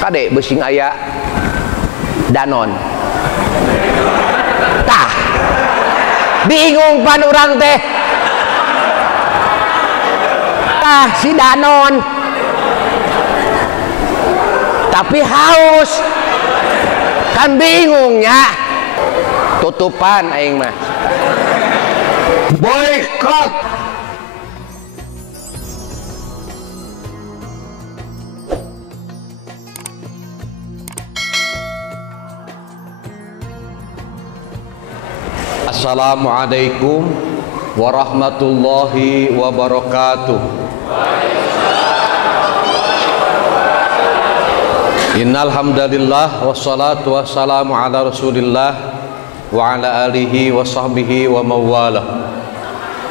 Kade besing aya danon. Tah. Bingung pan urang teh. Tah si danon. Tapi haus. Kan bingungnya. Tutupan aing mah. Boykot. Assalamualaikum warahmatullahi wabarakatuh. Innal hamdalillah wassalatu wassalamu ala Rasulillah wa ala alihi wa sahbihi wa mawalah.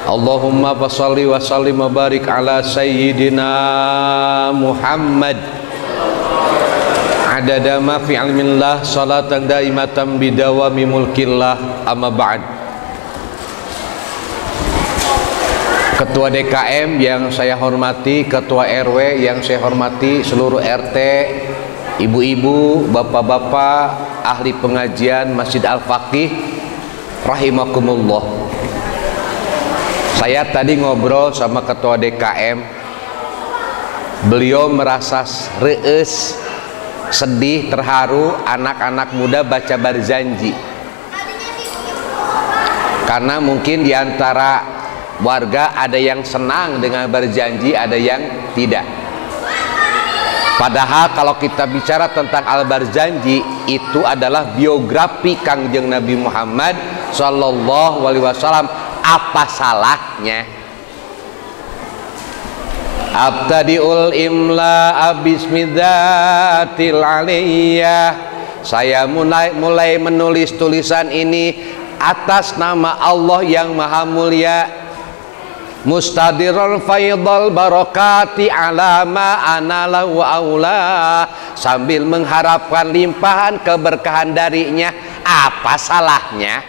Allahumma fashalli wa sallim wa barik ala sayyidina Muhammad adada ma fi ilmillah salatan daimatan bidawami mulkillah, amma ba'd. Ketua DKM yang saya hormati, Ketua RW yang saya hormati, seluruh RT, ibu-ibu, bapak-bapak, ahli pengajian Masjid Al-Faqih rahimakumullah. Saya tadi ngobrol sama Ketua DKM. Beliau merasa reus, sedih, terharu anak-anak muda baca berjanji. Karena mungkin diantara warga ada yang senang dengan berjanji, ada yang tidak. Padahal kalau kita bicara tentang al-berjanji, itu adalah biografi Kangjeng Nabi Muhammad Sallallahu Alaihi Wasallam. Apa salahnya? Abtadiul imla bismillatil aliyah. Saya mulai menulis tulisan ini atas nama Allah yang maha mulia. Mustadirul faidal barakati ala ma anala wa aula, sambil mengharapkan limpahan keberkahan darinya. Apa salahnya?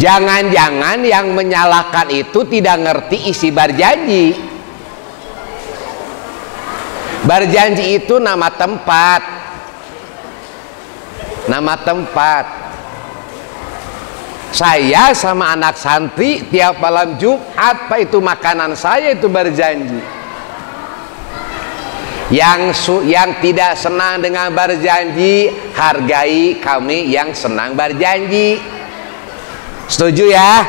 Jangan-jangan yang menyalahkan itu tidak ngerti isi berjanji. Berjanji itu nama tempat. Nama tempat. Saya sama anak santri tiap malam Jumat, apa itu makanan saya itu berjanji. Yang tidak senang dengan berjanji, hargai kami yang senang berjanji. Setuju ya?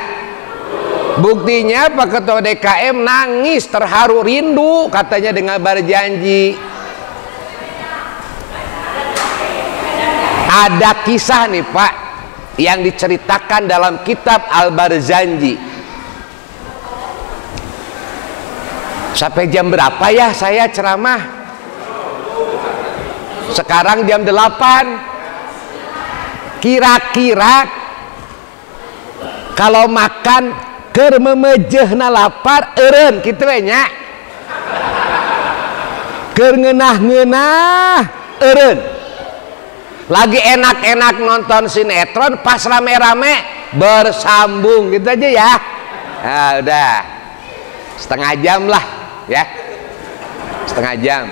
Buktinya Pak Ketua DKM nangis terharu rindu katanya dengan berjanji. Ada kisah nih Pak yang diceritakan dalam kitab Al-Barzanji. Sampai jam berapa ya saya ceramah? Sekarang jam 8. Kira-kira kalau makan keur memejehna lapar eureun kitu we nya. Keur ngeunah-ngeunah eureun. Lagi enak-enak nonton sinetron, pas rame-rame bersambung gitu aja ya. Nah, udah setengah jam lah ya, setengah jam.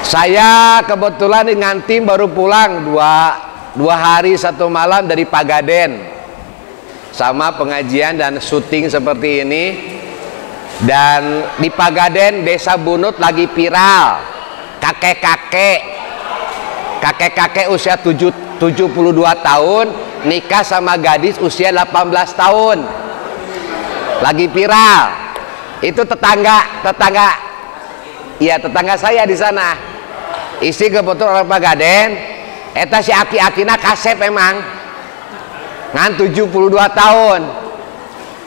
Saya kebetulan dengan tim baru pulang dua hari satu malam dari Pagaden, sama pengajian dan syuting seperti ini. Dan di Pagaden Desa Bunut lagi viral kakek-kakek usia 72 tahun nikah sama gadis usia 18 tahun. Lagi viral. Itu tetangga saya di sana. Istri kebetulan orang Pagaden. Eta si aki-akina kasep emang. Ngan 72 tahun.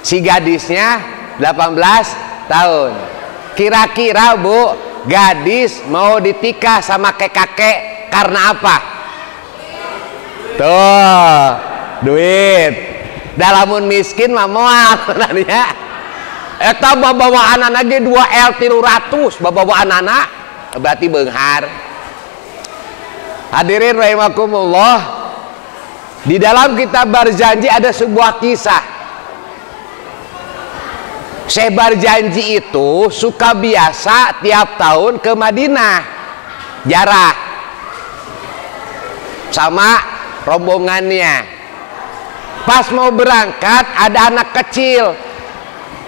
Si gadisnya 18 tahun. Kira-kira Bu, gadis mau ditikah sama kakek karena apa? Tuh, duit. Dalamun miskin mah moal ya. Eta babawaan anak ge 2L 300, babawaan anak berarti beunghar. Hadirin rahimakumullah, di dalam kitab Barzanji ada sebuah kisah. Syekh Barjanji itu suka biasa tiap tahun ke Madinah ziarah sama rombongannya. Pas mau berangkat ada anak kecil,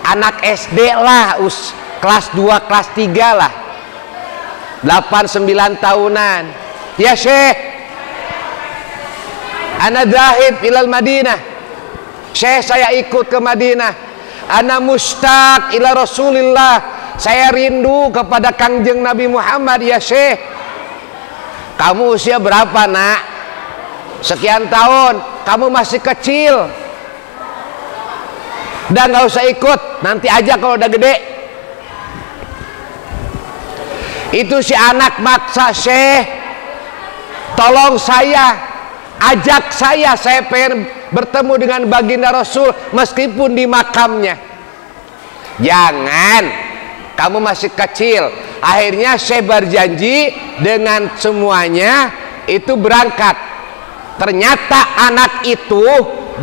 anak SD lah, kelas 2 kelas 3 lah, 8-9 tahunan. Ya Syekh, ana dzahib ilal Madinah. Syekh, saya ikut ke Madinah. Ana mustaq ila Rasulillah, saya rindu kepada Kangjeng Nabi Muhammad. Ya Syekh, kamu usia berapa nak? Sekian tahun. Kamu masih kecil, udah nggak usah ikut, nanti aja kalau udah gede. Itu si anak maksa, Syekh, tolong saya, ajak saya pengen bertemu dengan baginda Rasul meskipun di makamnya. Jangan, kamu masih kecil. Akhirnya Syekh berjanji dengan semuanya itu berangkat. Ternyata anak itu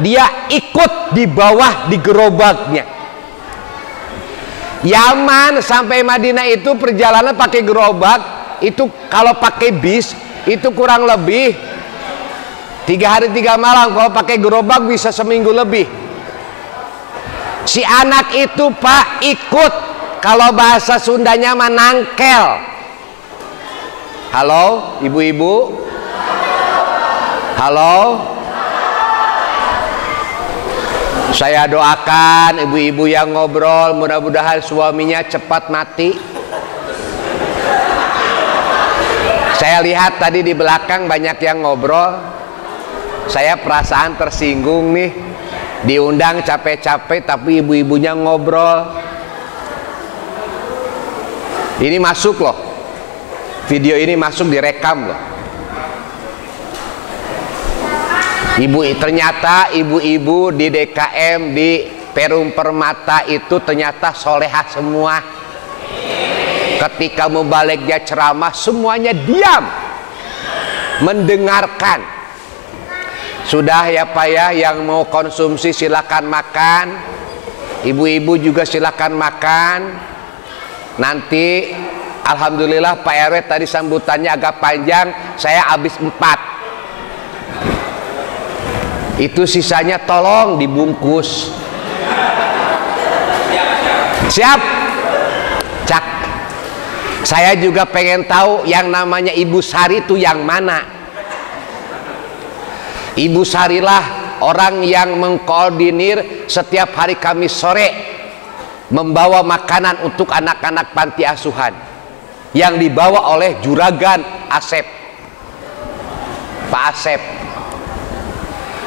dia ikut di bawah di gerobaknya. Yaman sampai Madinah itu perjalanan pakai gerobak. Itu kalau pakai bis itu kurang lebih 3 hari 3 malam. Kalau pakai gerobak bisa seminggu lebih. Si anak itu Pak ikut, kalau bahasa Sundanya manangkel. Halo ibu-ibu, halo. Saya doakan ibu-ibu yang ngobrol mudah-mudahan suaminya cepat mati. Saya lihat tadi di belakang banyak yang ngobrol. Saya perasaan tersinggung nih. Diundang capek-capek tapi ibu-ibunya ngobrol. Ini masuk loh. Video ini masuk direkam loh. Ternyata ibu-ibu di DKM di Perum Permata itu ternyata solehah semua. Ketika mubalignya ceramah semuanya diam mendengarkan. Sudah ya Pak ya, yang mau konsumsi silakan makan. Ibu-ibu juga silakan makan. Nanti alhamdulillah Pak RW tadi sambutannya agak panjang, saya habis 4. Itu sisanya tolong dibungkus. Siap? Cak. Saya juga pengen tahu yang namanya Ibu Sari itu yang mana. Ibu Sarilah orang yang mengkoordinir setiap hari Kamis sore membawa makanan untuk anak-anak panti asuhan yang dibawa oleh Juragan Asep, Pak Asep.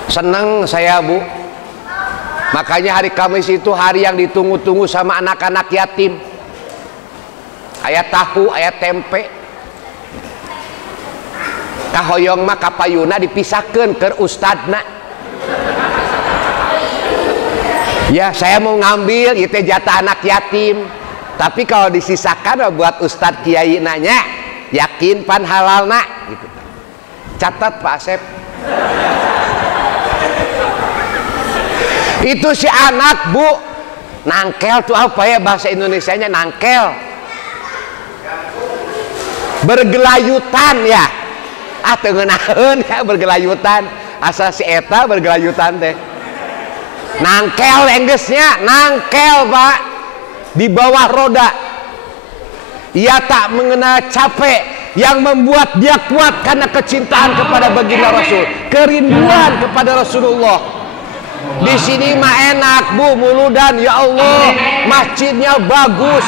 Senang saya Bu, makanya hari Kamis itu hari yang ditunggu-tunggu sama anak-anak yatim. Ayat tahu, ayat tempe. Kahoyong mah kapayuna dipisahkan ke ustadna. Ya saya mau ngambil itu jatah anak yatim, tapi kalau disisakan buat ustad kiai nanya, yakin pan halal nak gitu. Catat Pak Asep. Itu si anak Bu, nangkel tuh apa ya bahasa Indonesianya, nangkel, bergelayutan ya, tengenaheun ya bergelayutan, asal si eta bergelayutan teh, nangkel enggesnya, nangkel Pak, di bawah roda. Ia tak mengenal capek, yang membuat dia kuat karena kecintaan kepada baginda Rasul, kerinduan kepada Rasulullah. Di sini mah enak Bu, muludan ya Allah, masjidnya bagus,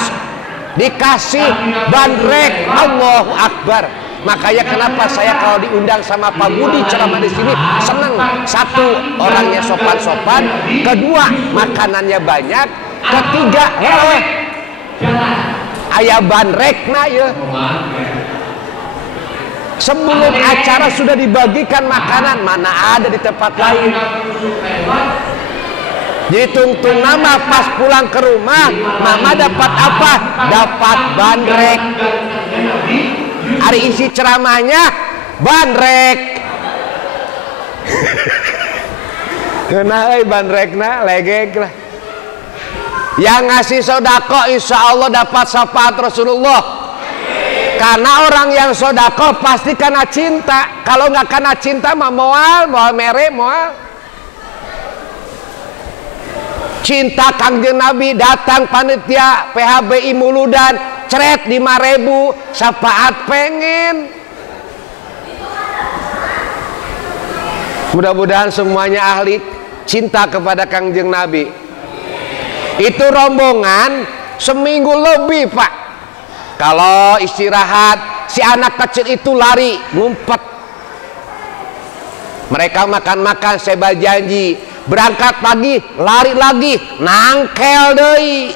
dikasih bandrek, Allahu Akbar. Makanya kenapa saya kalau diundang sama Pak Budi ceramah di sini seneng. Satu, orangnya sopan-sopan, kedua makanannya banyak, ketiga aya bandrekna ya. Sebelum acara sudah dibagikan makanan, mana ada di tempat lain. Jadi tungtung nama pas pulang ke rumah, mama dapat apa? Dapat bandrek. Hari isi ceramahnya bandrek. Kenapa bandrekna legeg lah. Yang ngasih sodako insya Allah dapat syafaat Rasulullah. Karena orang yang sodako pasti karena cinta. Kalau nggak karena cinta mah moal mere moal. Cinta Kangjeng Nabi, datang panitia PHBI Muludan, ceret 5.000, syafaat pengen. Mudah-mudahan semuanya ahli cinta kepada Kangjeng Nabi. Itu rombongan seminggu lebih, Pak. Kalau istirahat, si anak kecil itu lari, ngumpet. Mereka makan-makan, saya berjanji. Berangkat pagi, lari lagi, nangkel deui.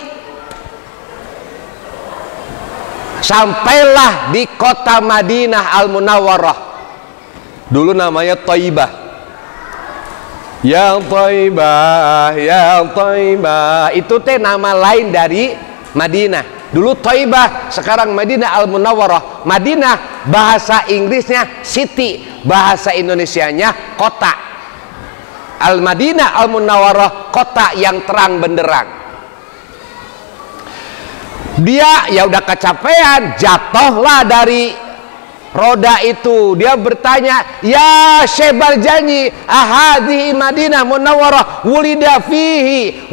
Sampailah di kota Madinah Al-Munawwarah. Dulu namanya Thaibah. Ya Thaibah, ya Thaibah. Itu teh nama lain dari Madinah. Dulu Thaibah, sekarang Madinah Al-Munawwarah. Madinah bahasa Inggrisnya city, bahasa Indonesianya kota. Al-Madinah Al-Munawwarah, kota yang terang benderang. Dia ya udah kecapean, jatuhlah dari roda itu. Dia bertanya, ya Syekh Barjanji, ahadhihi Madinah Munawwarah wulida fihi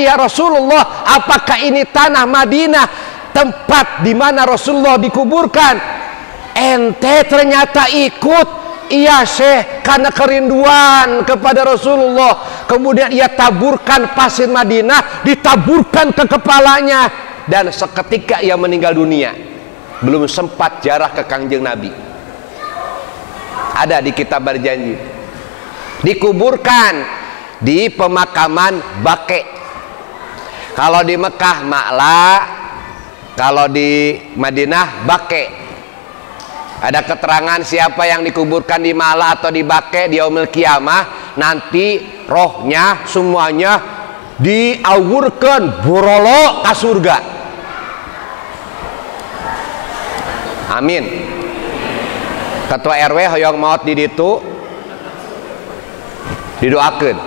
ya Rasulullah, apakah ini tanah Madinah, tempat di mana Rasulullah dikuburkan? Ente ternyata ikut. Iya Syekh, karena kerinduan kepada Rasulullah. Kemudian ia taburkan pasir Madinah, ditaburkan ke kepalanya, dan seketika ia meninggal dunia. Belum sempat jarah ke Kangjeng Nabi. Ada di kitab Barjanji. Dikuburkan di pemakaman Baqi. Kalau di Mekah Ma'la, kalau di Madinah Baqi. Ada keterangan siapa yang dikuburkan di Ma'la atau di Baqi di yaumil kiamah, nanti rohnya semuanya diawurkeun borolo ka surga. Amin. Ketua RW hoyong maot di ditu didoakeun.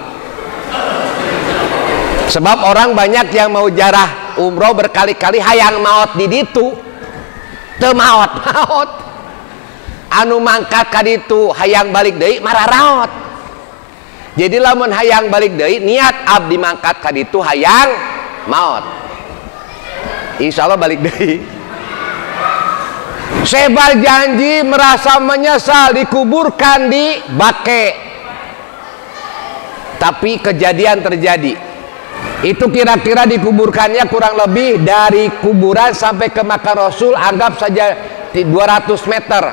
Sebab orang banyak yang mau jarah umroh berkali-kali hayang maot di ditu teu maot. Anu mangkat ka ditu hayang balik deui mararaot. Jadi lamun hayang balik deui niat abdi mangkat ka ditu hayang maot. Insyaallah balik deui. Syekh Barjanji merasa menyesal dikuburkan di Baqi. Tapi kejadian terjadi. Itu kira-kira dikuburkannya kurang lebih dari kuburan sampai ke makam Rasul, anggap saja 200 meter.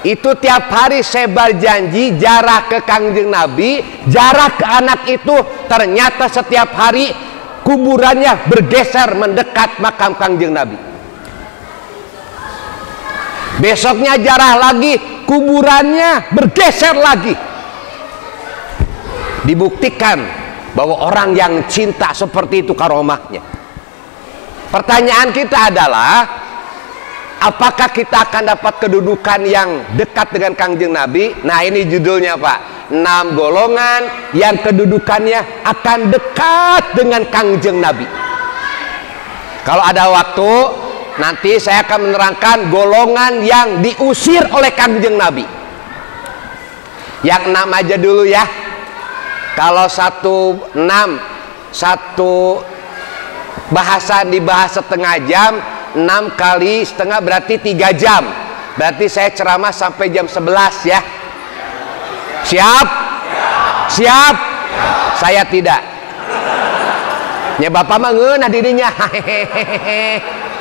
Itu tiap hari Syekh Barjanji jarah ke Kangjeng Nabi, jarah ke anak itu. Ternyata setiap hari kuburannya bergeser mendekat makam Kangjeng Nabi. Besoknya jarah lagi, kuburannya bergeser lagi. Dibuktikan bahwa orang yang cinta seperti itu karomahnya. Pertanyaan kita adalah, apakah kita akan dapat kedudukan yang dekat dengan Kangjeng Nabi? Nah ini judulnya Pak, 6 golongan yang kedudukannya akan dekat dengan Kangjeng Nabi. Kalau ada waktu nanti saya akan menerangkan golongan yang diusir oleh Kangjeng Nabi. Yang 6 aja dulu ya. Kalau 1 bahasan dibahas setengah jam, 6 kali setengah berarti 3 jam. Berarti saya ceramah sampai jam 11 ya. Siap? Siap? Saya tidak. Ya Bapak mah ngeunah dirinya.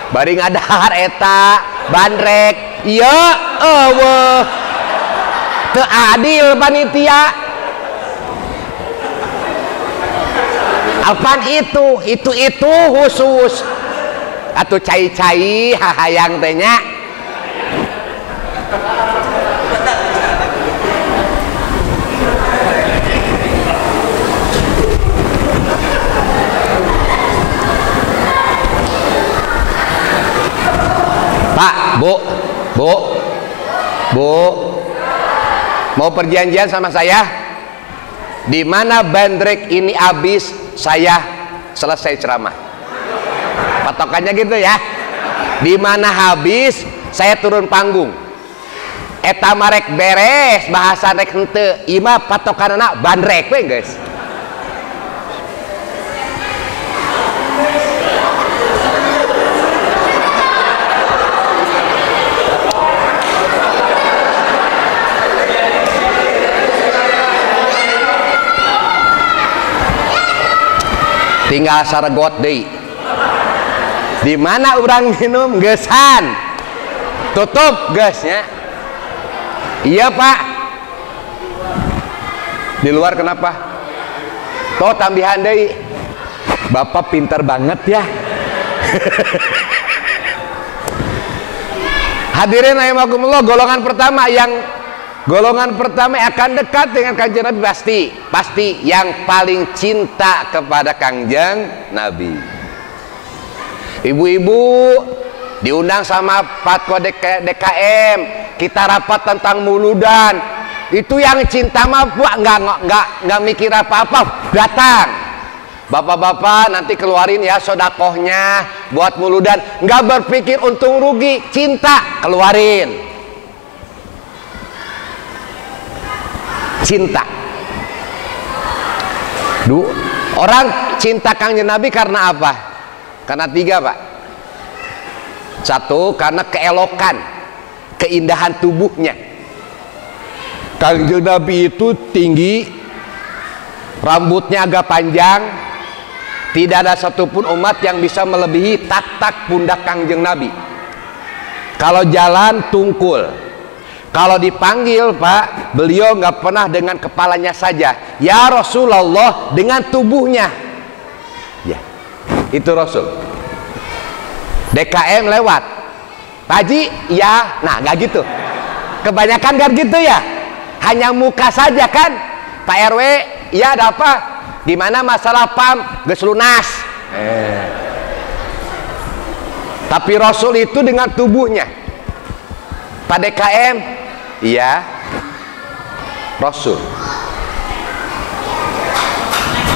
Bari ngadahar eta bandrek. Iya, eueuh. Teu adil panitia. Apaan itu? Itu khusus. Atuh cai-cai hahayang teh nya. Pak, Bu, mau perjanjian sama saya? Di mana bandrek ini habis, saya selesai ceramah. patokannya gitu ya. Di mana habis saya turun panggung. Eta marek beres bahasa rek henteu, ieu mah patokanana bandrek we geus. Tinggal saregot deui. Di mana urang minum geusan. Tutup geus nya. Iya, Pak. Di luar kenapa? Toh tambihan deui. Bapak pintar banget ya. Hadirin rahimakumullah, golongan pertama yang akan dekat dengan Kanjeng Nabi pasti yang paling cinta kepada Kanjeng Nabi. Ibu-ibu diundang sama Fatwa DKM, kita rapat tentang muludan. Itu yang cinta mah nggak mikir apa-apa, datang. Bapak-bapak nanti keluarin ya sodakohnya buat muludan, nggak berpikir untung rugi, cinta keluarin. Cinta. Orang cinta Kanjeng Nabi karena apa? Karena 3, Pak. 1, karena keelokan, keindahan tubuhnya. Kanjeng Nabi itu tinggi, rambutnya agak panjang, tidak ada satupun umat yang bisa melebihi tatak pundak Kanjeng Nabi. Kalau jalan tungkul, kalau dipanggil Pak, beliau nggak pernah dengan kepalanya saja, ya Rasulullah, dengan tubuhnya. Ya, itu Rasul. DKM lewat, Pak Haji, ya, nah nggak gitu. Kebanyakan kan gitu ya, hanya muka saja kan. Pak RW, ya ada apa? Gimana masalah PAM? Geus lunas. Tapi Rasul itu dengan tubuhnya. Pak DKM, iya, Rasul.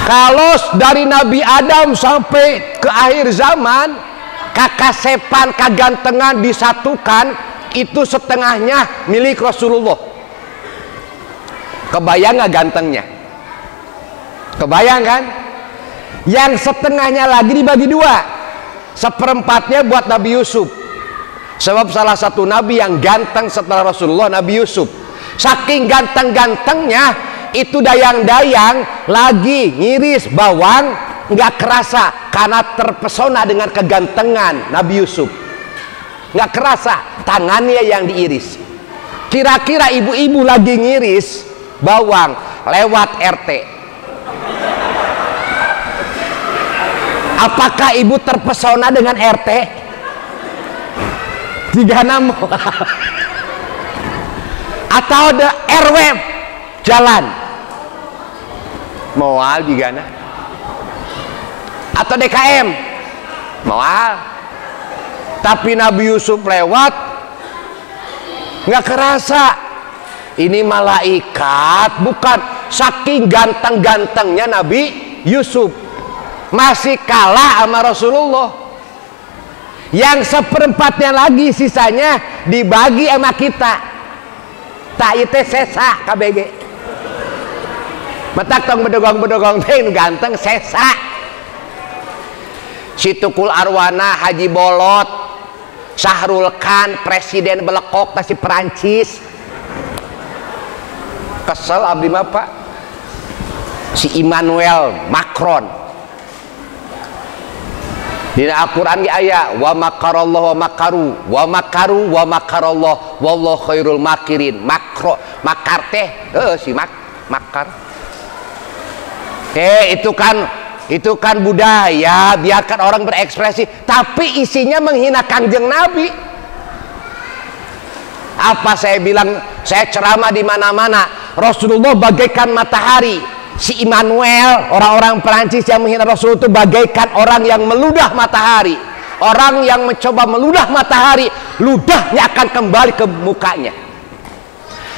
Kalau dari Nabi Adam sampai ke akhir zaman, kakasepan, kagantengan disatukan, itu setengahnya milik Rasulullah. Kebayang gak gantengnya? Kebayang kan? Yang setengahnya lagi dibagi 2, 1/4-nya buat Nabi Yusuf. Sebab salah satu nabi yang ganteng setelah Rasulullah, Nabi Yusuf. Saking ganteng-gantengnya, itu dayang-dayang lagi ngiris bawang, nggak kerasa karena terpesona dengan kegantengan Nabi Yusuf. Nggak kerasa, tangannya yang diiris. Kira-kira ibu-ibu lagi ngiris bawang lewat RT, apakah ibu terpesona dengan RT? 36 atau ada RW jalan moal digana atau DKM moal, tapi Nabi Yusuf lewat nggak kerasa. Ini malaikat bukan, saking ganteng-gantengnya Nabi Yusuf, masih kalah sama Rasulullah. Yang 1/4-nya lagi sisanya dibagi sama kita. Tak itu sesa KBG. Metak tong bedogong-bedogong teh ganteng sesa. Si Tukul Arwana, Haji Bolot, Sahrul Khan, presiden belekok si Perancis. Kesel abdi mah Pak. Si Emmanuel Macron. Di Al-Quran di ayat wa makarallahu wa makaru wa makaru wa makarallah wallahu khairul makirin. Makar teh si makar. Itu kan budaya, biarkan orang berekspresi, tapi isinya menghina Kanjeng Nabi. Apa saya bilang, saya ceramah di mana-mana, Rasulullah bagaikan matahari. Si Emmanuel, orang-orang Perancis yang menghina Rasul itu bagaikan orang yang meludah matahari. Orang yang mencoba meludah matahari, ludahnya akan kembali ke mukanya.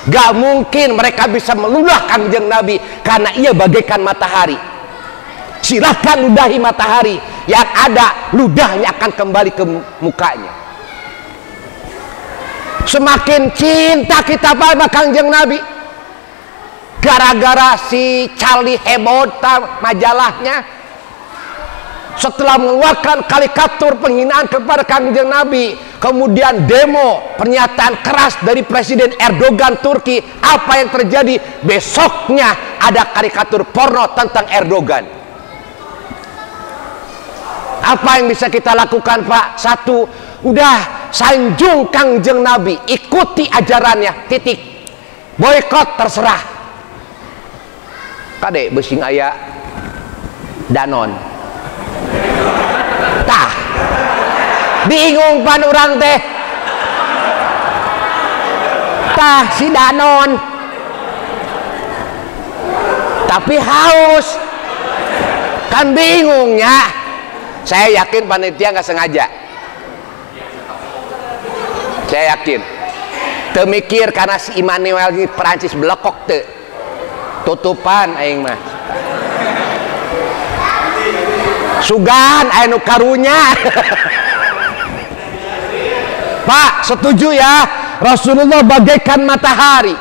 Gak mungkin mereka bisa meludah Kanjeng Nabi, karena ia bagaikan matahari. Silahkan ludahi matahari, yang ada ludahnya akan kembali ke mukanya. Semakin cinta kita pada Kangjeng Nabi, gara-gara si Charlie Hebdo majalahnya setelah mengeluarkan karikatur penghinaan kepada Kangjeng Nabi, kemudian demo pernyataan keras dari Presiden Erdogan Turki, apa yang terjadi? Besoknya ada karikatur porno tentang Erdogan. Apa yang bisa kita lakukan, Pak? Satu, udah sanjung Kangjeng Nabi, ikuti ajarannya, titik. Boykot terserah. Kade besing aya Danon. Tah, bingung pan orang teh. Tah si Danon, tapi haus, kan bingungnya. Saya yakin panitia nggak sengaja. Saya yakin. Temikir karena si Immanuel ini Perancis belekok te. Tutupan aing mah. Sugan anu karunya. Pak, setuju ya? Rasulullah bagaikan matahari.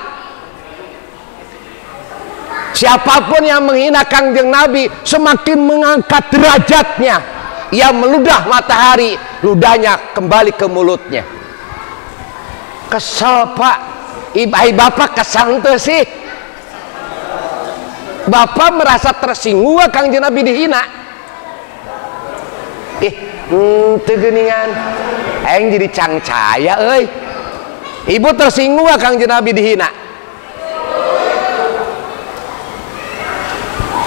Siapapun yang menghina Kangjeng Nabi semakin mengangkat derajatnya. Ia meludah matahari, ludahnya kembali ke mulutnya. Kesel, Pak. Bapak kesal tuh sih. Bapak merasa tersinggung Kangjeng Nabi dihina. Tegeningan aing jadi cangcaya euy. Ibu tersinggung Kangjeng Nabi dihina.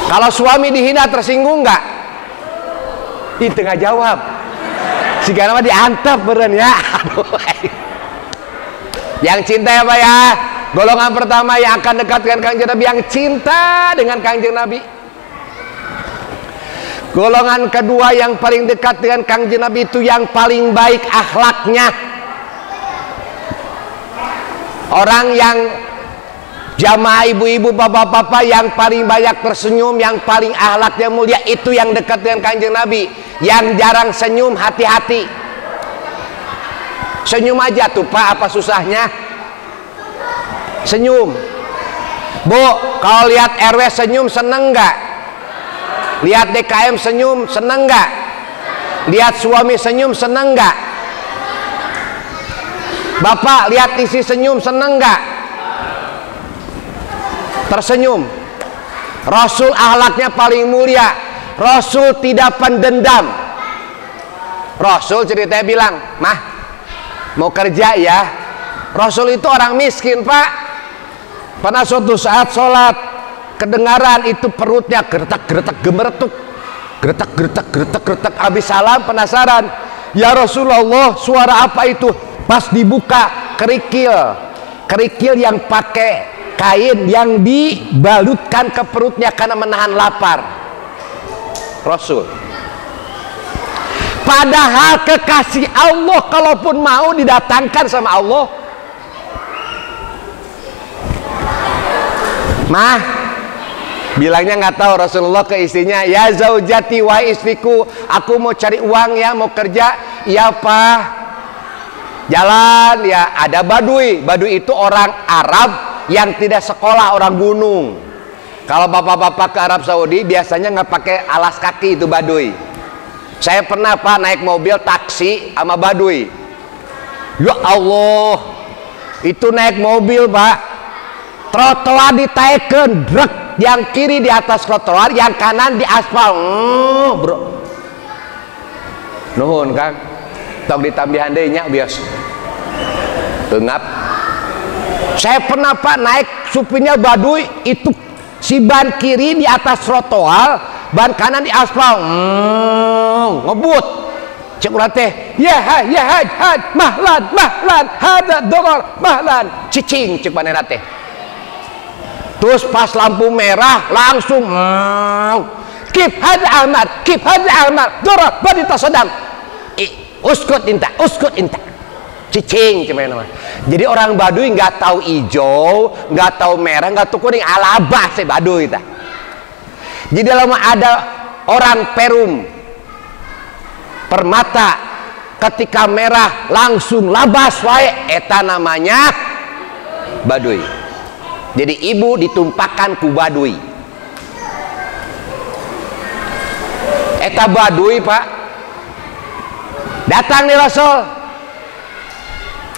Kalau suami dihina tersinggung enggak? Di tengah jawab. Si mah diantep beren ya. Yang cinta ya Pak ya, golongan pertama yang akan dekat dengan Kangjeng Nabi, yang cinta dengan Kangjeng Nabi. Golongan kedua yang paling dekat dengan Kangjeng Nabi itu yang paling baik akhlaknya. Orang yang jamaah ibu-ibu, bapak-bapak yang paling banyak tersenyum, yang paling akhlaknya mulia, itu yang dekat dengan Kangjeng Nabi. Yang jarang senyum, hati-hati. Senyum aja tuh Pak, apa susahnya? Senyum. Bu, kalau lihat RW senyum seneng nggak? Lihat DKM senyum seneng nggak? Lihat suami senyum seneng nggak? Bapak lihat isi senyum seneng nggak? Tersenyum. Rasul akhlaknya paling mulia. Rasul tidak pendendam. Rasul ceritanya bilang, mah mau kerja ya. Rasul itu orang miskin Pak. Pada suatu saat sholat, kedengaran itu perutnya geretak-geretak gemeretuk, geretak-geretak. Habis salam penasaran, ya Rasulullah, suara apa itu? Pas dibuka, kerikil yang pakai kain yang dibalutkan ke perutnya karena menahan lapar. Rasul. Padahal kekasih Allah, kalaupun mau didatangkan sama Allah, mah bilangnya nggak tahu. Rasulullah ke istrinya, ya zaujati wa istriku, aku mau cari uang ya, mau kerja. Iya Pak. Jalan ya, ada Baduy. Baduy itu orang Arab yang tidak sekolah, orang gunung. Kalau bapak-bapak ke Arab Saudi biasanya nggak pakai alas kaki, itu Baduy. Saya pernah Pak naik mobil taksi sama Baduy. Ya Allah, itu naik mobil Pak, trotoar ditaikkan, drek, yang kiri di atas trotoar, yang kanan di aspal. Bro, nuhun Kang, tok ditambihan deui nya biasa. Tengap. Saya pernah Pak naik supirnya Baduy, itu si ban kiri di atas trotoar, ban kanan di aspal. Ngebut. Cek urang teh, ya mahlan hada dongor mahlan cicing cek panera teh. Terus pas lampu merah langsung kip hada Ahmad dorot badita sedang uskut inta cicing cuman nama. Jadi orang Baduy nggak tahu hijau, nggak tahu merah, nggak tahu kuning, alabah si Baduy ta. Jadi dalam ada orang Perum permata ketika merah langsung labas wae, eta namanya baduy. Jadi ibu ditumpahkan ku baduy. Eta baduy Pak, datang nih Rasul.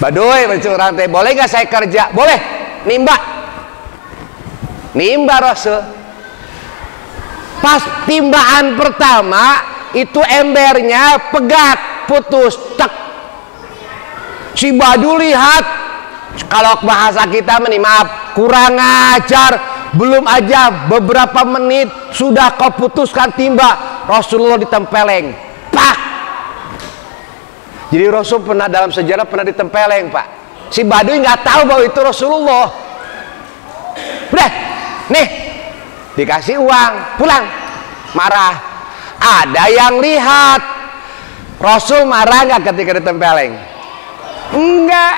Baduy orang teh, boleh gak saya kerja? Boleh, nimba Rasul. Pas timbaan pertama itu embernya pegat, putus, tek. Si Badu lihat, kalau bahasa kita maaf, kurang ajar, belum aja beberapa menit sudah kau putuskan timba. Rasulullah ditempeleng, pak. Jadi Rasul pernah dalam sejarah pernah ditempeleng, Pak. Si Badu nggak tahu bahwa itu Rasulullah. Udah, nih dikasih uang, pulang. Marah. Ada yang lihat. Rasul marah nggak ketika ditempeleng? Enggak.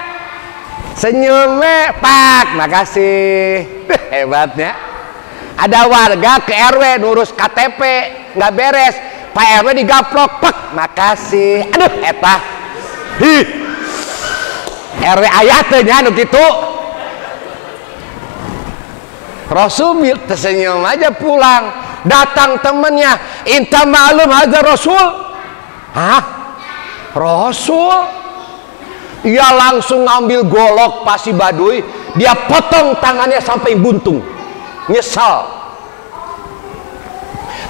Senyumnya, pak, makasih. Hebatnya. Ada warga ke RW ngurus KTP nggak beres, Pak RW digaplok, pak, makasih. Aduh, eta. RW ayatnya anu gitu. Rasul tersenyum aja pulang. Datang temennya, inta ma'lum hadza Rasul. Hah? Rasul? Ia langsung ngambil golok pasi Baduy, dia potong tangannya sampai buntung. Nyesal.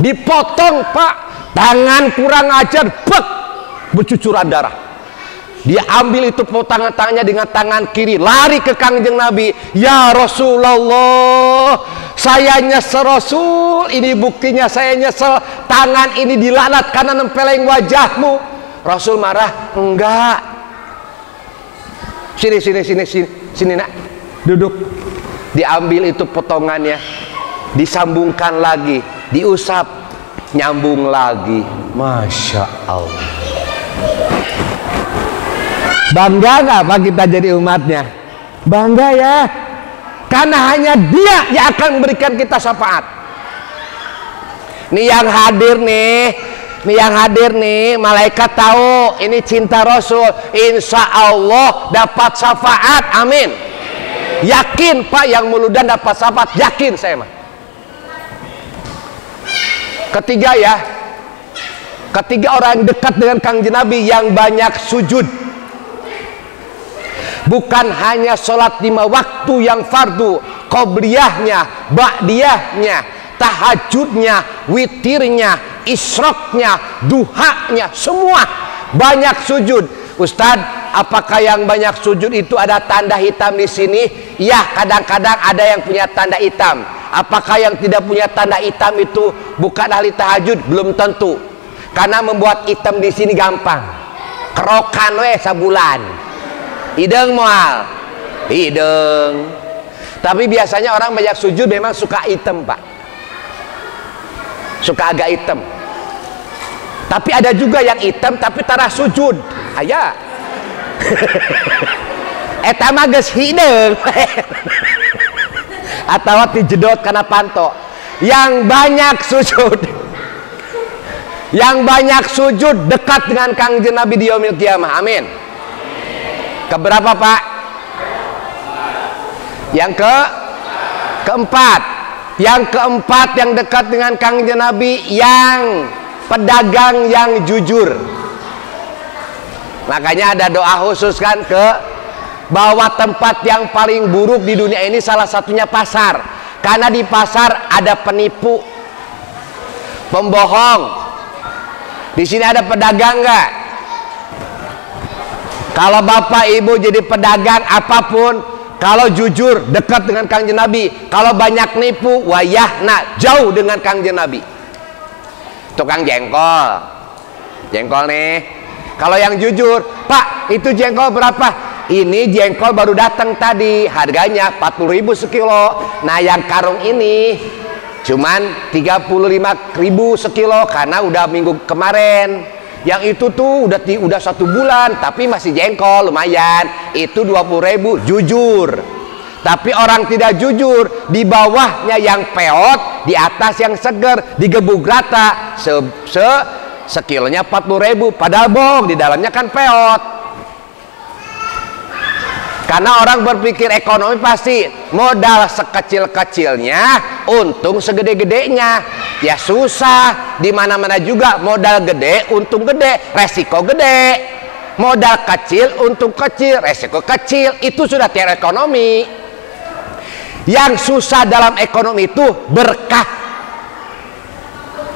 Dipotong, Pak, tangan kurang ajar, bek, bercucuran darah. Dia ambil itu potongan tangannya dengan tangan kiri, lari ke Kangjeng Nabi. Ya Rasulullah, saya nyesel Rasul, ini buktinya saya nyesel. Tangan ini dilaknat karena nempeleng wajahmu. Rasul marah, enggak. Sini nak, duduk. Diambil itu potongannya, disambungkan lagi, diusap, nyambung lagi. Masya Allah. Bangga nggak Pak kita jadi umatnya? Bangga ya, karena hanya Dia yang akan memberikan kita syafaat. Nih yang hadir nih, malaikat tahu ini cinta Rasul, insya Allah dapat syafaat, amin. Yakin Pak, yang muludan dapat syafaat, yakin saya mah. Ketiga ya, ketiga orang yang dekat dengan Kangjeng Nabi yang banyak sujud. Bukan hanya sholat 5 waktu yang fardu, qobliyahnya, ba'diyahnya, tahajudnya, witirnya, isroknya, duhanya, semua banyak sujud. Ustadz, apakah yang banyak sujud itu ada tanda hitam di sini? Ya, kadang-kadang ada yang punya tanda hitam. Apakah yang tidak punya tanda hitam itu bukan ahli tahajud? Belum tentu. Karena membuat hitam di sini gampang. Kerokan we sabulan. Hidung moal, hidung. Tapi biasanya orang banyak sujud memang suka hitam Pak, suka agak hitam. Tapi ada juga yang hitam tapi tarah sujud, aya. Eta mah geus hidung. Atawa dijedot kana panto. Yang banyak sujud, yang banyak sujud dekat dengan Kangjeng Nabi di yaumil qiyamah, amin. Keberapa Pak? Yang keempat. Yang keempat yang dekat dengan Kangjeng Nabi, yang pedagang yang jujur. Makanya ada doa khusus kan ke bahwa tempat yang paling buruk di dunia ini salah satunya pasar. Karena di pasar ada penipu, pembohong. Di sini ada pedagang enggak? Kalau bapak ibu jadi pedagang apapun, kalau jujur dekat dengan Kangjeng Nabi, kalau banyak nipu wayahna jauh dengan Kangjeng Nabi. Tukang jengkol, jengkol nih. Kalau yang jujur, Pak itu jengkol berapa? Ini jengkol baru datang tadi, harganya 40.000 sekilo. Nah yang karung ini cuman 35.000 sekilo karena udah minggu kemarin. Yang itu tuh udah 1 bulan tapi masih jengkol lumayan, itu 20.000, jujur. Tapi orang tidak jujur, di bawahnya yang peot, di atas yang seger, digebuk rata sekilnya 40.000, padahal bohong, di dalamnya kan peot. Karena orang berpikir ekonomi pasti modal sekecil-kecilnya, untung segede-gedenya. Ya susah, di mana-mana juga modal gede, untung gede, resiko gede. Modal kecil, untung kecil, resiko kecil. Itu sudah teori ekonomi. Yang susah dalam ekonomi itu berkah.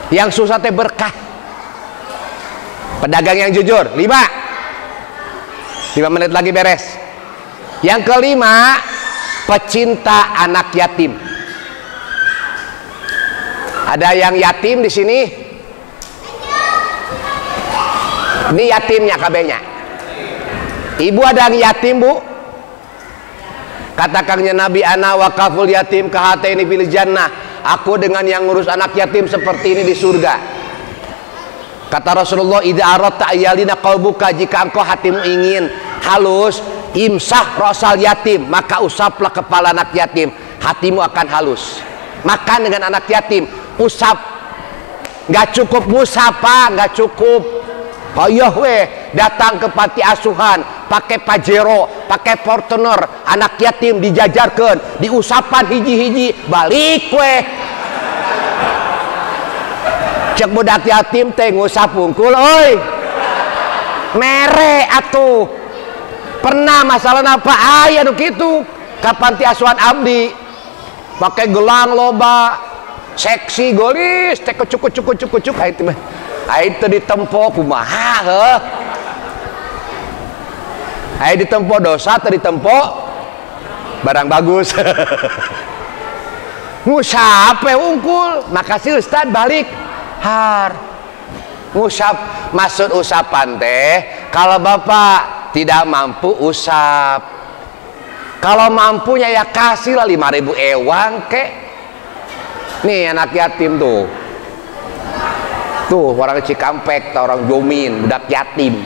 Yang susah teh berkah. Pedagang yang jujur, 5 menit lagi beres. Yang kelima, pecinta anak yatim. Ada yang yatim di sini? Ini yatimnya KB-nya. Ibu ada yang yatim, Bu? Katakannya Nabi ana wakaful yatim kahataini fil jannah. Aku dengan yang ngurus anak yatim seperti ini di surga. Kata Rasulullah, idza aradta ayyalina qalbuka, jika engkau hatimu ingin halus, imsah rosal yatim, maka usaplah kepala anak yatim, hatimu akan halus. Makan dengan anak yatim, usap. Nggak cukup musapa, nggak cukup. Payah weh, datang ke panti asuhan, pakai Pajero, pakai Fortuner, anak yatim dijajarkan, diusapan hiji-hiji, balik weh. Cek budak yatim teh ngusap pungkul, oi. Mere atuh. Pernah masalah apa aya nu kitu ka panti asuhan abdi, pakai gelang loba, seksi golis teh kucuk aya teh ditempo kumaha heuh. Aya ditempo dosa teh ditempo barang bagus. Ngusap unggul, makasih Ustaz, balik har. Ngusap, maksud usapan teh kalau Bapak tidak mampu usap, kalau mampunya ya kasih lah 5.000 ewang kek. Nih anak yatim tuh orang Cikampek, orang Jomin, budak yatim.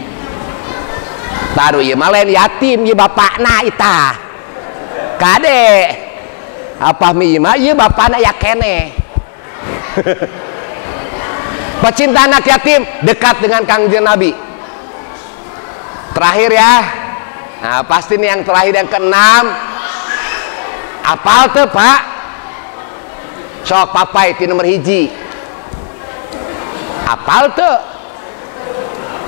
Taruh ya malen yatim ya bapakna itah kade apa mima ya bapakna ya kene. Pecinta anak yatim dekat dengan Kangjeng Nabi. Terakhir ya, nah pasti nih yang terakhir, yang keenam, apal tuh Pak, sok papai di nomor hiji, apal tuh.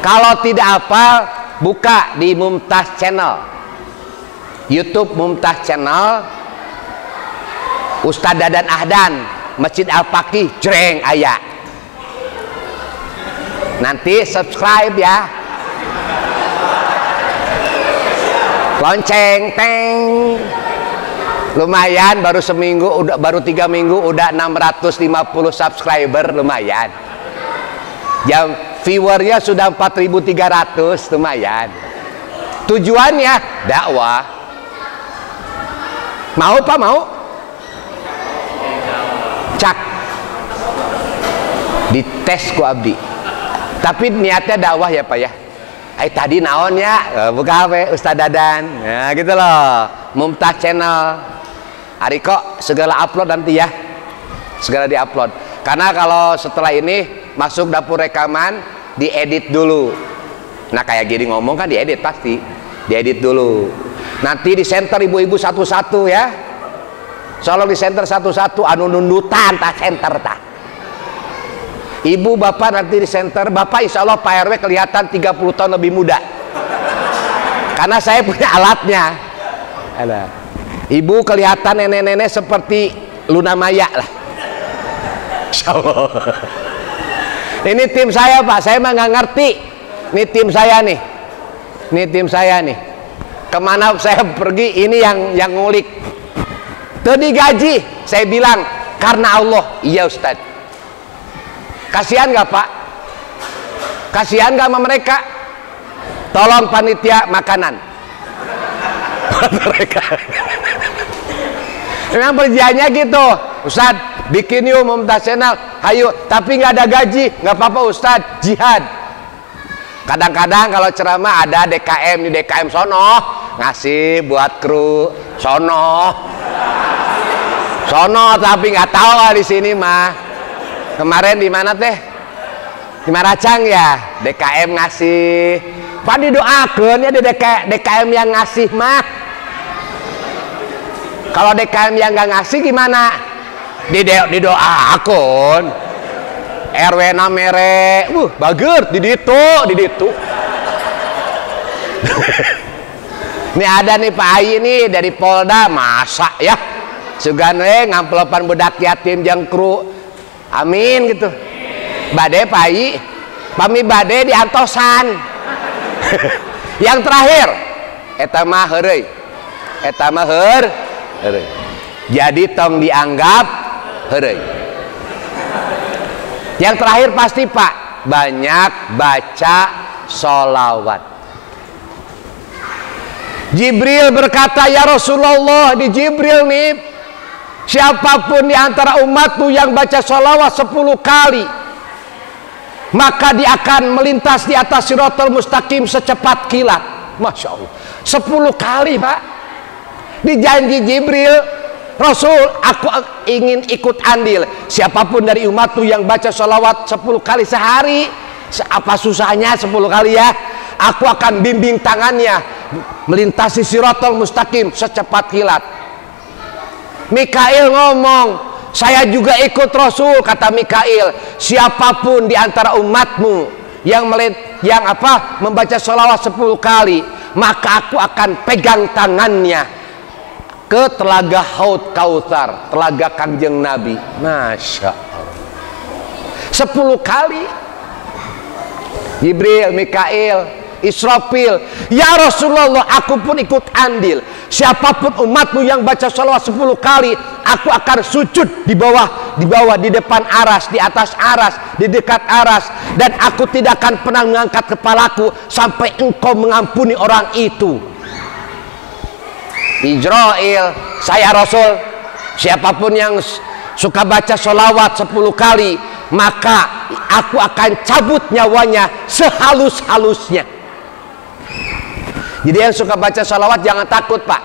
Kalau tidak apal, buka di Mumtaz Channel, YouTube Mumtaz Channel, Ustadz Dadan Ahdan, Masjid Al-Faqih, jreng aya. Nanti subscribe ya, lonceng teng. Lumayan, baru seminggu udah, baru 3 minggu udah 650 subscriber, lumayan. Jam viewernya sudah 4.300, lumayan. Tujuannya dakwah. Mau Pak, mau? Cak dites ku abdi. Tapi niatnya dakwah ya Pak ya. Tadi naon ya, buka HP Ustadz Dadan, ya gitu loh. Mumtaz Channel. Hari kok segala upload nanti ya, segala diupload. Karena kalau setelah ini masuk dapur rekaman, diedit dulu. Nah kayak gini ngomong kan diedit pasti, diedit dulu. Nanti di center ibu-ibu satu-satu ya. Soalnya di center satu-satu, anu nundutan tak center tak. Ibu bapak nanti di center, bapak insya Allah Pak RW kelihatan 30 tahun lebih muda. Karena saya punya alatnya. Ada. Ibu kelihatan nenek-nenek seperti Luna Maya lah. Insya Allah. Ini tim saya Pak, saya mah nggak ngerti. Ini tim saya nih. Ini tim saya nih. Kemana saya pergi, ini yang ngulik. Tadi gaji, saya bilang karena Allah. Iya Ustadz. Kasihan nggak Pak? Kasihan nggak sama mereka? Tolong panitia makanan buat mereka. Memang perjanjiannya gitu, Ustadz bikin yuk Mumtaz Channel, ayo, tapi nggak ada gaji, nggak apa-apa Ustadz, jihad. Kadang-kadang kalau ceramah ada DKM, di DKM sono ngasih buat kru sono tapi nggak tahu lah di sini mah. Kemarin di mana teh? Cimaracang ya, DKM ngasih. Pak didoakeun ya di DKM yang ngasih mah. Kalau DKM yang nggak ngasih gimana? Didoakeun. RW na mere, bager di ditu. Ini ada nih Pak Ayi nih dari Polda, masa ya sugan we ngamplopan budak yatim jeung kru, amin gitu. Bade Pak Ayi, pami bade diantosan. Yang terakhir, eta mah heureuy, heureuy. Jadi tong dianggap heureuy. Yang terakhir pasti Pak, banyak baca sholawat. Jibril berkata, ya Rasulullah, di Jibril nih, siapapun di antara umatmu yang baca sholawat 10 kali, maka dia akan melintas di atas Shiratal Mustaqim secepat kilat. Masya Allah, 10 kali Pak. Dijanji Jibril, Rasul, aku ingin ikut andil. Siapapun dari umatmu yang baca sholawat 10 kali sehari, apa susahnya 10 kali ya, aku akan bimbing tangannya melintasi Shiratal Mustaqim secepat kilat. Mikail ngomong, saya juga ikut Rasul. Kata Mikail, siapapun di antara umatmu yang membaca sholawat 10 kali, maka aku akan pegang tangannya ke telaga Haud Kautsar, telaga Kangjeng Nabi. Masya Allah, 10 kali. Jibril, Mikail, Israfil, ya Rasulullah, aku pun ikut andil. Siapapun umatmu yang baca sholawat 10 kali, aku akan sujud di bawah, di depan aras, di atas aras, di dekat aras, dan aku tidak akan pernah mengangkat kepalaku sampai engkau mengampuni orang itu. Ijrail, saya Rasul, siapapun yang suka baca sholawat 10 kali, maka aku akan cabut nyawanya sehalus-halusnya. Jadi yang suka baca sholawat jangan takut Pak,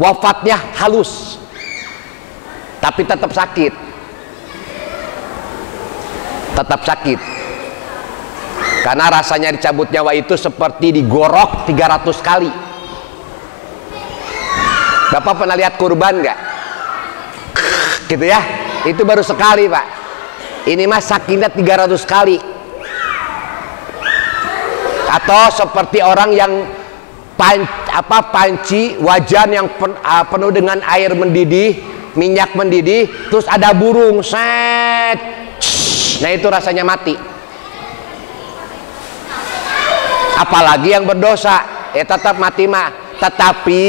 wafatnya halus, tapi tetap sakit, karena rasanya dicabut nyawa itu seperti digorok 300 kali. Bapak pernah lihat kurban nggak? Gitu ya, itu baru sekali Pak. Ini mah sakitnya 300 kali. Atau seperti orang yang panci wajan yang penuh dengan air mendidih, minyak mendidih, terus ada burung set, nah itu rasanya mati. Apalagi yang berdosa, tetap mati mah. Tetapi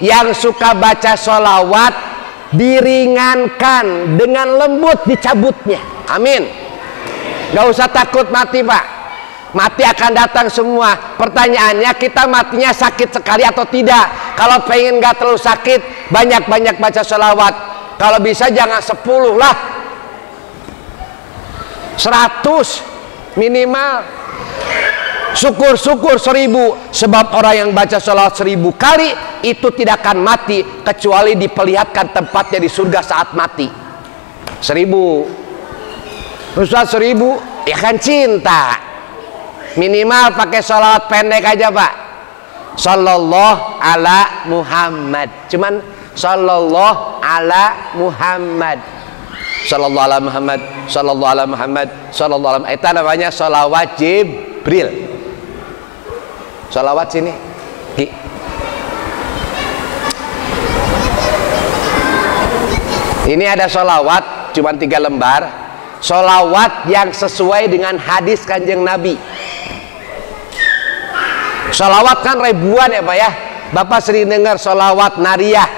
yang suka baca sholawat diringankan, dengan lembut dicabutnya. Amin. Gak usah takut mati Pak, mati akan datang semua. Pertanyaannya, kita matinya sakit sekali atau tidak? Kalau pengen gak terlalu sakit, banyak-banyak baca sholawat. Kalau bisa jangan 10 lah, 100 minimal. Syukur-syukur 1000. Sebab orang yang baca sholawat 1000 kali itu tidak akan mati kecuali diperlihatkan tempatnya di surga saat mati. 1000 Ustaz, 1000 ya kan cinta. Minimal pakai sholawat pendek aja Pak. Sallallahu ala Muhammad. Cuman sallallahu ala Muhammad. Sallallahu ala Muhammad. Sallallahu ala Muhammad. Sallallahu ala. Itu namanya sholawat Jibril. Sholawat sini. Ini ada sholawat cuman 3 lembar. Sholawat yang sesuai dengan hadis Kanjeng Nabi. Sholawat kan ribuan ya Pak ya. Bapak sering dengar sholawat nariyah,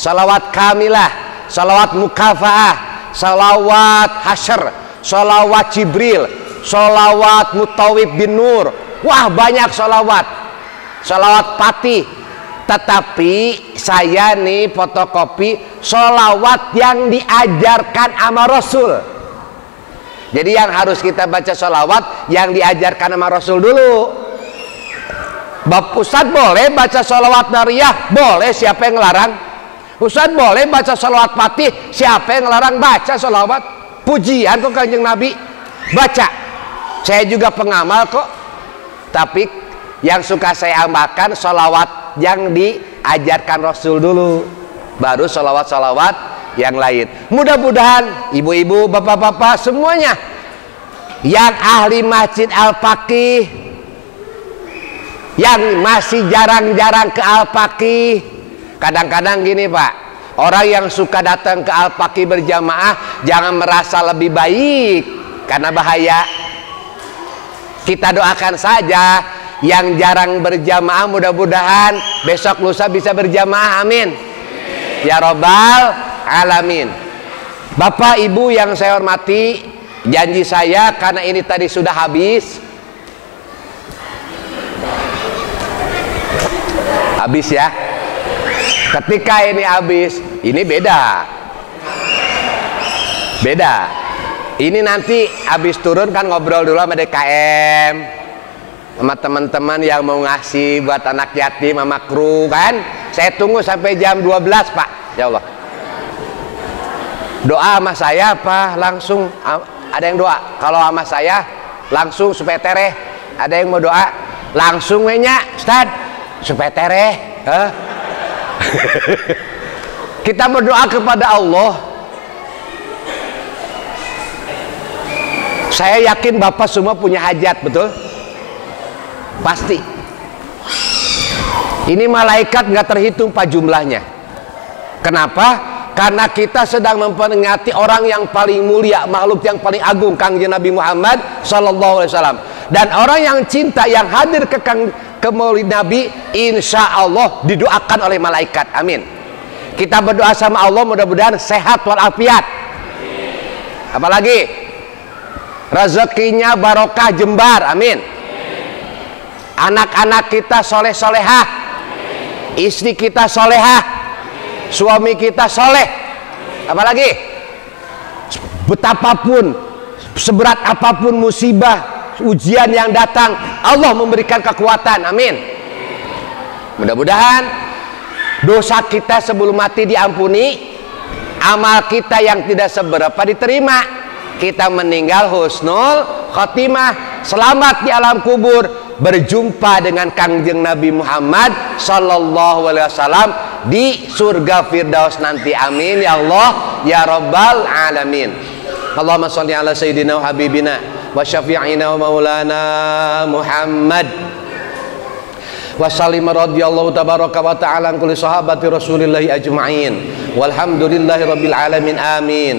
sholawat kamilah, sholawat mukafaah, sholawat hasyr, sholawat Jibril, sholawat Mutawib bin Nur. Wah, banyak sholawat, sholawat Fatih. Tetapi saya nih fotokopi sholawat yang diajarkan sama Rasul. Jadi yang harus kita baca sholawat yang diajarkan sama Rasul dulu. Ustadz boleh baca sholawat nariyah? Boleh, siapa yang ngelarang? Ustadz boleh baca sholawat Fatih? Siapa yang ngelarang? Baca sholawat pujian kok Kanjeng Nabi. Baca saya juga pengamal kok, tapi yang suka saya amalkan sholawat yang diajarkan Rasul dulu, baru sholawat-sholawat yang lain. Mudah-mudahan ibu-ibu, bapak-bapak semuanya yang ahli Masjid Al-Faqih, yang masih jarang-jarang ke Al-Faqih. Kadang-kadang gini Pak, orang yang suka datang ke Al-Faqih berjamaah jangan merasa lebih baik, karena bahaya. Kita doakan saja yang jarang berjamaah, mudah-mudahan besok lusa bisa berjamaah, amin ya robbal alamin. Bapak ibu yang saya hormati, janji saya karena ini tadi sudah habis ya. Ketika ini habis, ini beda. Ini nanti habis turun kan ngobrol dulu sama DKM, sama teman-teman yang mau ngasih buat anak yatim sama kru kan. Saya tunggu sampai jam 12 Pak, ya Allah. Doa sama saya apa langsung? Ada yang doa kalau sama saya langsung supaya tereh. Ada yang mau doa langsung nya Ustaz supaya tereh. Kita berdoa kepada Allah. Saya yakin Bapak semua punya hajat, betul? Pasti. Ini malaikat nggak terhitung Pak jumlahnya. Kenapa? Karena kita sedang memperingati orang yang paling mulia, makhluk yang paling agung, Kangjeng Nabi Muhammad sallallahu alaihi wasallam. Dan orang yang cinta yang hadir ke maulid Nabi, insya Allah didoakan oleh malaikat. Amin. Kita berdoa sama Allah mudah-mudahan sehat walafiat. Apalagi rezekinya barokah jembar, amin. Anak-anak kita soleh solehah, istri kita solehah, suami kita soleh. Apalagi betapapun seberat apapun musibah ujian yang datang, Allah memberikan kekuatan, amin. Mudah-mudahan dosa kita sebelum mati diampuni, amal kita yang tidak seberapa diterima, kita meninggal husnul khotimah, selamat di alam kubur, berjumpa dengan Kangjeng Nabi Muhammad sallallahu alaihi wasallam di surga Firdaus nanti, amin ya Allah ya rabbal alamin. Allahumma sholli ala sayyidina wa habibina wa syafi'ina wa maulana Muhammad wa sallim radhiyallahu tabaraka wa ta'ala an kulli sahabati rasulillahi ajma'in walhamdulillahi rabbil alamin, amin.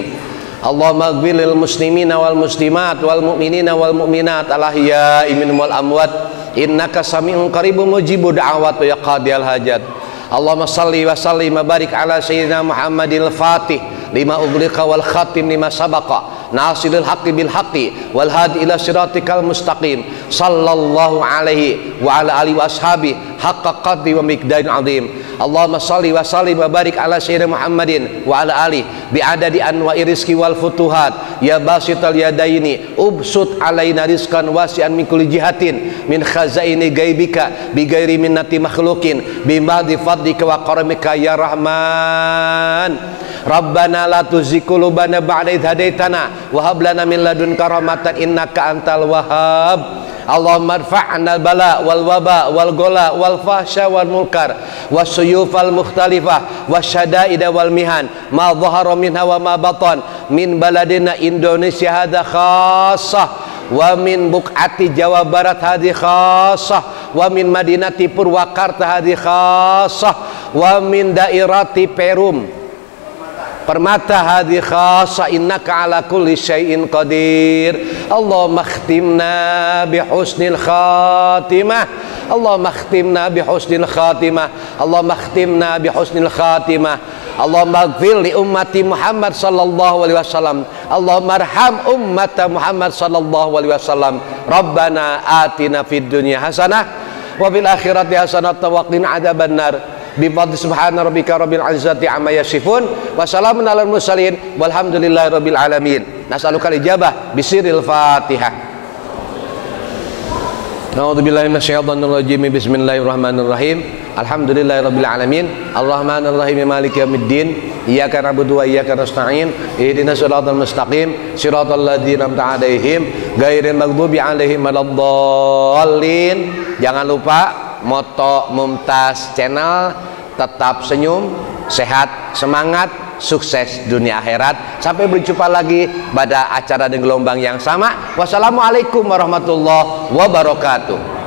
Allahumma ighfir lil muslimina wal muslimat wal mu'minina wal mu'minat al ahya'i minhum wal amwat innaka sami'un qaribun mujibud da'awat ya qadiyal hajat. Allahumma salli wa sallim wa barik ala sayyidina Muhammadil Fatih lima ughliqa wal khatim lima sabaqa nasilil haqqi bil haqqi wal hadi ila siratikal mustaqim sallallahu alaihi wa ala alihi wa ashabi haqqa qadri wa miqdarin azim. Allahumma salli wa sallim wa barik ala sayyidina Muhammadin wa ala alihi bi adadi anwa'i rizqi wal futuhat ya basital yadaini ubsut alaina rizqan wasi'an min kulli jihatin min khazaini gaibika bi ghairi minnati makhluqin bi madhi fadlika wa karamika ya rahman. Rabbana la tuzigh qulubana ba'da idh hadaitana wa hab lana min ladunka rahmatan innaka antal wahhab. Allahumma irfa'na al-bala wal waba wal gola wal fahsya wal munkar wasyuyuf al mukhtalifah wasyada'ida wal mihan ma dhahara minha wa ma batan min baladina Indonesia hadha khassah wa min buq'ati Jawa Barat hadhi khassah wa min madinati Purwakarta hadhi khassah wa min dairati Perum Permata hadhi khasa innaka ala kulli syai'in qadir. Allahumma khtimna bi husnil khatimah. Allahumma khtimna bi husnil khatimah. Allahumma khtimna bi husnil khatimah. Allahumma ighfir li ummati Muhammad sallallahu alaihi wasallam. Allahumma arham ummata Muhammad sallallahu alaihi wasallam. Rabbana atina fid dunya hasanah wa fil akhirati hasanah wa qina adzabannar. Bifadli subhana rabbika rabbil izzati amma yasifun wa salamun alal mursalin walhamdulillahi rabbil alamin. Nas'alukal ijabah bisiril Fatihah. A'udzubillahi minasyaitonir rajim. Bismillahirrahmanirrahim. Alhamdulillahirabbil alamin. Arrahmanirrahim maliki yaumiddin. Iyyaka na'budu wa iyyaka nasta'in. Ihdinas siratal mustaqim, siratal ladzina an'amta 'alaihim ghairil maghdubi 'alaihim waladdallin. Jangan lupa moto Mumtaz Channel, tetap senyum, sehat, semangat, sukses dunia akhirat. Sampai berjumpa lagi pada acara di gelombang yang sama. Wassalamualaikum warahmatullahi wabarakatuh.